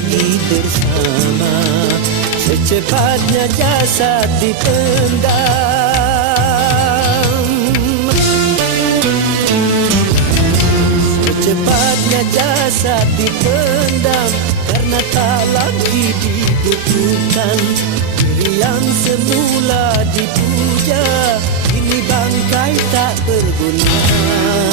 lagi bersama. Secepatnya jasad dipendam, secepatnya jasad dipendam, karena tak lagi dibutuhkan. Diri yang semula dipuja, kini bangkai tak berguna.